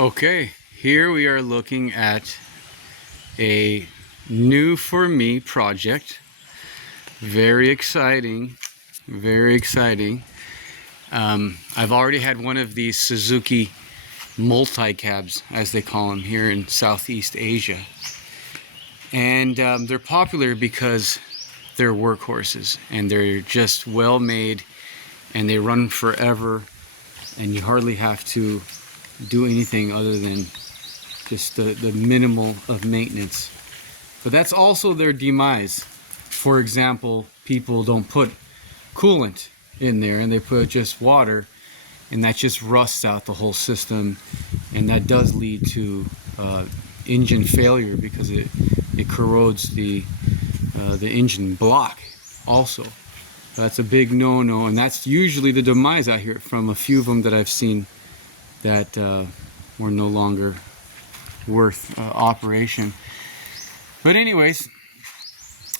Okay, here we are looking at a new for me project. Very exciting, very exciting. I've already had one of these Suzuki multi-cabs, as they call them here in Southeast Asia. And they're popular because they're workhorses and they're just well made and they run forever, and you hardly have to do anything other than just the minimal of maintenance. But that's also their demise. For example, people don't put coolant in there and they put just water, and that just rusts out the whole system, and that does lead to engine failure because it corrodes the engine block also. That's a big no-no, and that's usually the demise out here from a few of them that I've seen that were no longer worth operation. But anyways,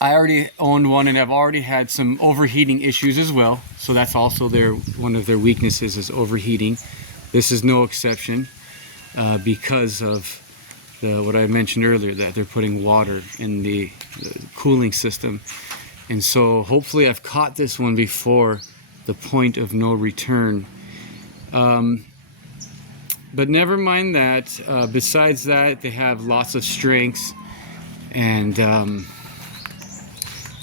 I already owned one and I've already had some overheating issues as well. So that's also one of their weaknesses is overheating. This is no exception because of what I mentioned earlier, that they're putting water in the cooling system. And so hopefully I've caught this one before the point of no return. But never mind that. Besides that, they have lots of strengths, and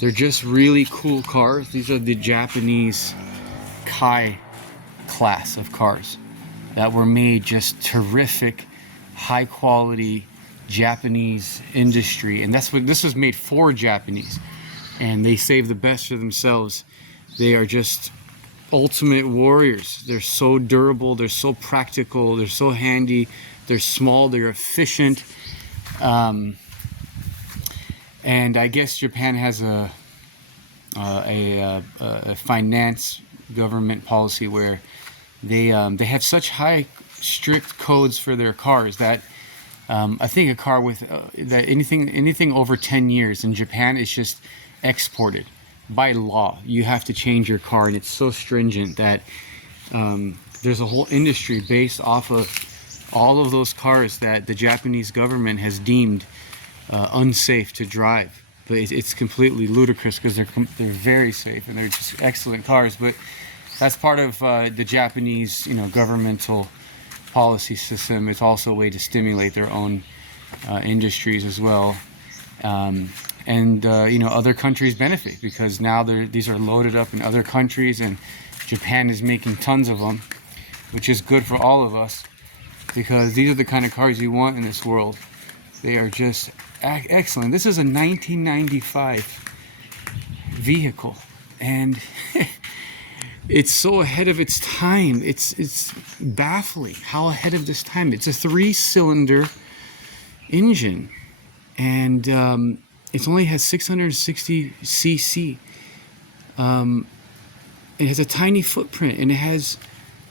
they're just really cool cars. These are the Japanese KEI class of cars that were made, just terrific, high quality Japanese industry. And that's what this was made for, Japanese. And they save the best for themselves. They are just ultimate warriors. They're so durable, they're so practical, they're so handy, they're small, they're efficient. And I guess Japan has a finance government policy where they have such high strict codes for their cars that I think a car with that anything over 10 years in Japan is just exported by law. You have to change your car, and it's so stringent that there's a whole industry based off of all of those cars that the Japanese government has deemed unsafe to drive. But it's completely ludicrous because they're very safe and they're just excellent cars. But that's part of the Japanese, governmental policy system. It's also a way to stimulate their own industries as well. And other countries benefit because now these are loaded up in other countries, and Japan is making tons of them, which is good for all of us because these are the kind of cars you want in this world. They are just excellent. This is a 1995 vehicle, and it's so ahead of its time. It's baffling how ahead of this time. It's a 3-cylinder engine, and it only has 660 cc. It has a tiny footprint, and it has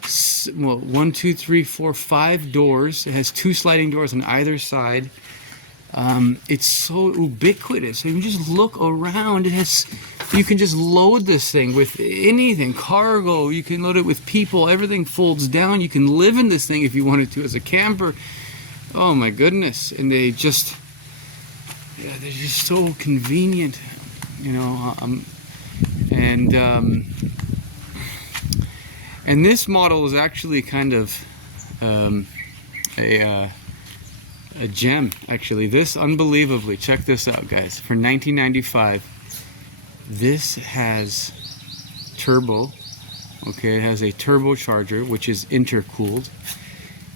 5 doors. It has 2 sliding doors on either side. It's so ubiquitous. So you can just look around. You can just load this thing with anything, cargo. You can load it with people. Everything folds down. You can live in this thing if you wanted to as a camper. Oh my goodness! And they're just so convenient, and this model is actually kind of a gem. Actually, this unbelievably, check this out, guys. For 1995, this has turbo. Okay, it has a turbocharger which is intercooled.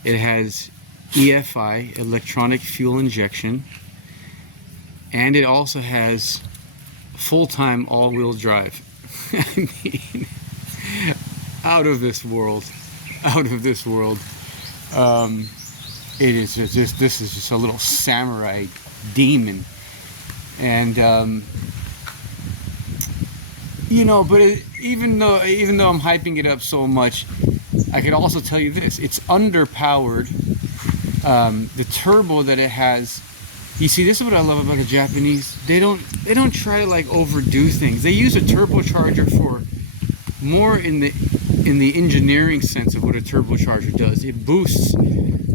It has EFI, electronic fuel injection. And it also has full-time all-wheel drive. I mean, out of this world. It is just, this is just a little samurai demon. And, but even though I'm hyping it up so much, I could also tell you this. It's underpowered. The turbo that it has, you see, this is what I love about the Japanese. They don't try to overdo things. They use a turbocharger for more in the engineering sense of what a turbocharger does. It boosts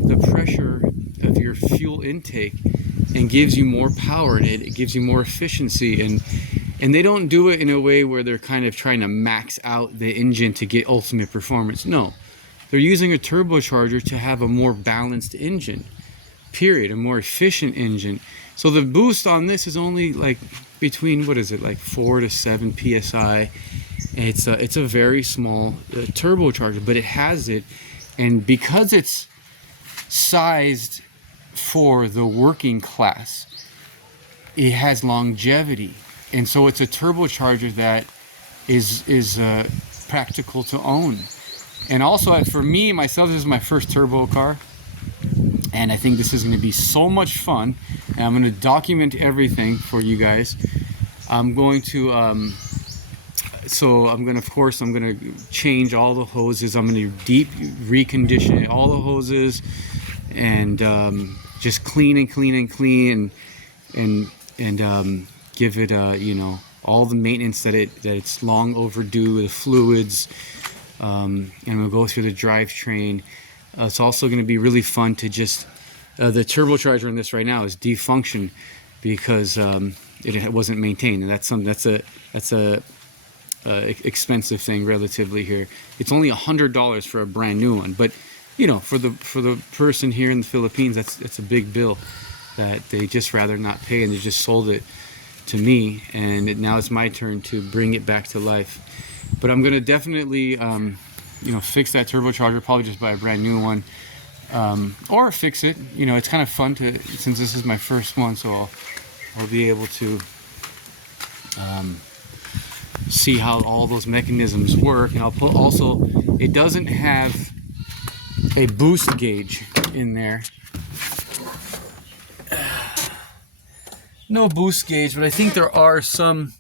the pressure of your fuel intake and gives you more power, and it gives you more efficiency. And they don't do it in a way where they're kind of trying to max out the engine to get ultimate performance. No, they're using a turbocharger to have a more balanced engine, period, a more efficient engine. So the boost on this is only like between, what is it, like 4 to 7 psi. It's a very small turbocharger, but it has it. And because it's sized for the working class, it has longevity. And so it's a turbocharger that is practical to own. And also, for me, myself, this is my first turbo car. And I think this is going to be so much fun. And I'm going to document everything for you guys. I'm going to, of course, I'm going to change all the hoses. I'm going to deep recondition all the hoses and just clean and give it, all the maintenance that it's long overdue, the fluids, and we'll go through the drivetrain. It's also going to be really fun to just, the turbocharger in this right now is defunctioned because it wasn't maintained, and that's a expensive thing relatively here. It's only $100 for a brand new one, but for the person here in the Philippines, that's a big bill that they just rather not pay, and they just sold it to me, and now it's my turn to bring it back to life. But I'm gonna definitely fix that turbocharger, probably just buy a brand new one, or fix it. It's kind of fun to, since this is my first one, so I'll be able to see how all those mechanisms work. And I'll put also, it doesn't have a boost gauge in there. No boost gauge, but I think there are some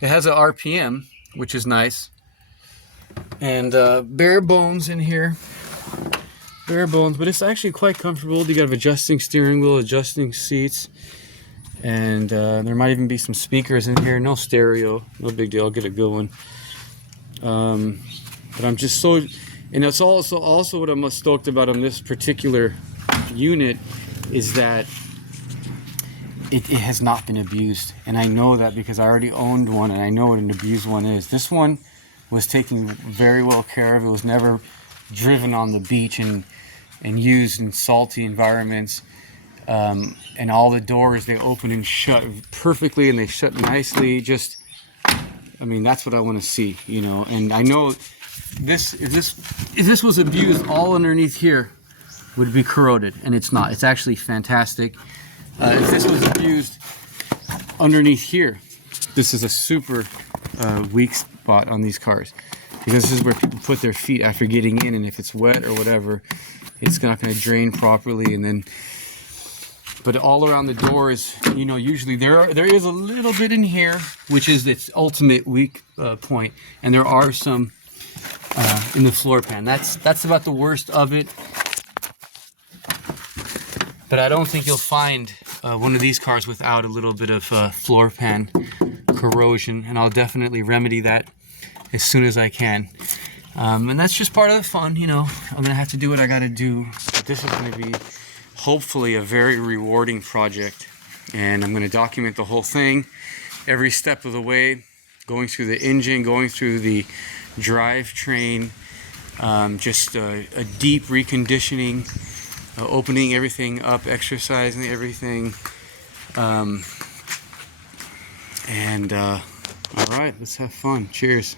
it has a RPM, which is nice, and bare bones in here, bare bones, but it's actually quite comfortable. You got adjusting steering wheel, adjusting seats, and there might even be some speakers in here. No stereo, no big deal. I'll get a good one. But I'm just so, and it's also what I'm most stoked about on this particular unit is that it has not been abused. And I know that because I already owned one, and I know what an abused one is. This one was taken very well care of. It was never driven on the beach and used in salty environments. And all the doors, they open and shut perfectly, and they shut nicely. Just, I mean, that's what I want to see, And I know if this was abused, all underneath here would be corroded, and it's not. It's actually fantastic. If this was abused underneath here, this is a super weak spot on these cars, because this is where people put their feet after getting in, and if it's wet or whatever, it's not going to drain properly. And then, but all around the doors, usually there is a little bit in here, which is its ultimate weak point, and there are some in the floor pan. That's about the worst of it. But I don't think you'll find one of these cars without a little bit of floor pan corrosion, and I'll definitely remedy that as soon as I can. And that's just part of the fun, I'm gonna have to do what I gotta do. But this is gonna be hopefully a very rewarding project, and I'm gonna document the whole thing, every step of the way, going through the engine, going through the drivetrain, just a deep reconditioning, opening everything up, exercising everything, all right, let's have fun. Cheers.